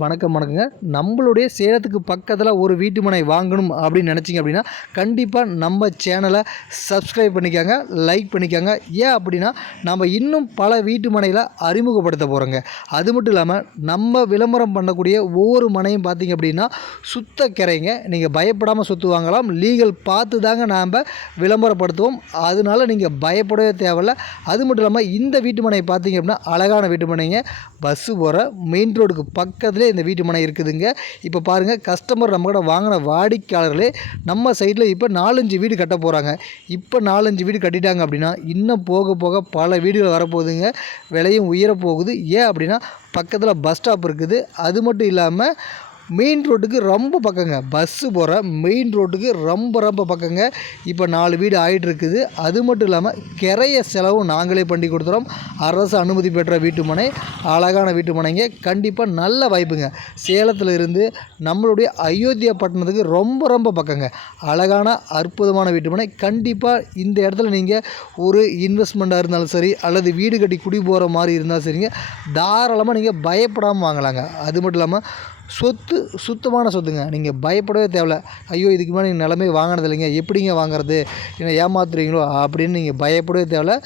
வணக்கங்க. நம்மளுடைய சேலத்துக்கு பக்கத்தில் ஒரு வீட்டு மனை வாங்கணும் அப்படின்னு நினச்சிங்க அப்படின்னா, கண்டிப்பாக நம்ம சேனலை சப்ஸ்கிரைப் பண்ணிக்கோங்க, லைக் பண்ணிக்கோங்க. ஏன் அப்படின்னா, நம்ம இன்னும் பல வீட்டு மனைகளை அறிமுகப்படுத்த போகிறோங்க. அது மட்டும் இல்லாமல் நம்ம விளம்பரம் பண்ணக்கூடிய ஒவ்வொரு மனையும் பார்த்திங்க அப்படின்னா சுத்த கிரைங்க. நீங்கள் பயப்படாமல் சொத்து வாங்கலாம். லீகல் பார்த்து தாங்க நாம் விளம்பரப்படுத்துவோம். அதனால நீங்கள் பயப்படவே தேவையில்ல. அது மட்டும் இல்லாமல் இந்த வீட்டு மனை பார்த்திங்க அப்படின்னா அழகான வீட்டு மனைங்க. பஸ்ஸு போகிற மெயின் ரோடுக்கு பக்கத்துலேயே இந்த வீட்டு மனை இருக்குதுங்க. இப்போ பாருங்கள், கஸ்டமர் நம்மகிட்ட வாங்கின வாடிக்கையாளர்களே நம்ம சைடில் இப்போ 4-5 வீடு கட்ட போகிறாங்க. இப்போ 4-5 வீடு கட்டிட்டாங்க அப்படின்னா இன்னும் போக போக பல வீடுகள் வரப்போகுதுங்க. விலையும் உயரப்போகுது. ஏன் அப்படின்னா பக்கத்தில் பஸ் ஸ்டாப் இருக்குது. அது மட்டும் இல்லாமல் மெயின் ரோட்டுக்கு ரொம்ப பக்கங்க. பஸ்ஸு போகிற மெயின் ரோட்டுக்கு ரொம்ப பக்கங்க. இப்போ 4 வீடு ஆகிட்டு இருக்குது. அது மட்டும் இல்லாமல் கிரைய செலவும் நாங்களே பண்ணி கொடுத்துறோம். அரசு அனுமதி பெற்ற வீட்டு மனை, அழகான வீட்டு மனைங்க. கண்டிப்பாக நல்ல வாய்ப்புங்க. சேலத்தில் இருந்து நம்மளுடைய அயோத்தியா பட்டணத்துக்கு ரொம்ப பக்கங்க. அழகான அற்புதமான வீட்டு மனை. கண்டிப்பாக இந்த இடத்துல நீங்கள் ஒரு இன்வெஸ்ட்மெண்ட்டாக இருந்தாலும் சரி, அல்லது வீடு கட்டி குடி போகிற மாதிரி இருந்தாலும் சரிங்க, தாராளமாக நீங்கள் பயப்படாமல் வாங்கலாங்க. அது மட்டும் இல்லாமல் சொத்து சுத்தமான சொத்துங்க. நீங்கள் பயப்படவே தேவையில்ல. ஐயோ, இதுக்கு முன்னாடி நீங்கள் நிலமே வாங்கினது இல்லைங்க, எப்படிங்க வாங்குறது, என்ன ஏமாத்துறீங்களோ அப்படின்னு நீங்கள் பயப்படவே தேவையில்ல.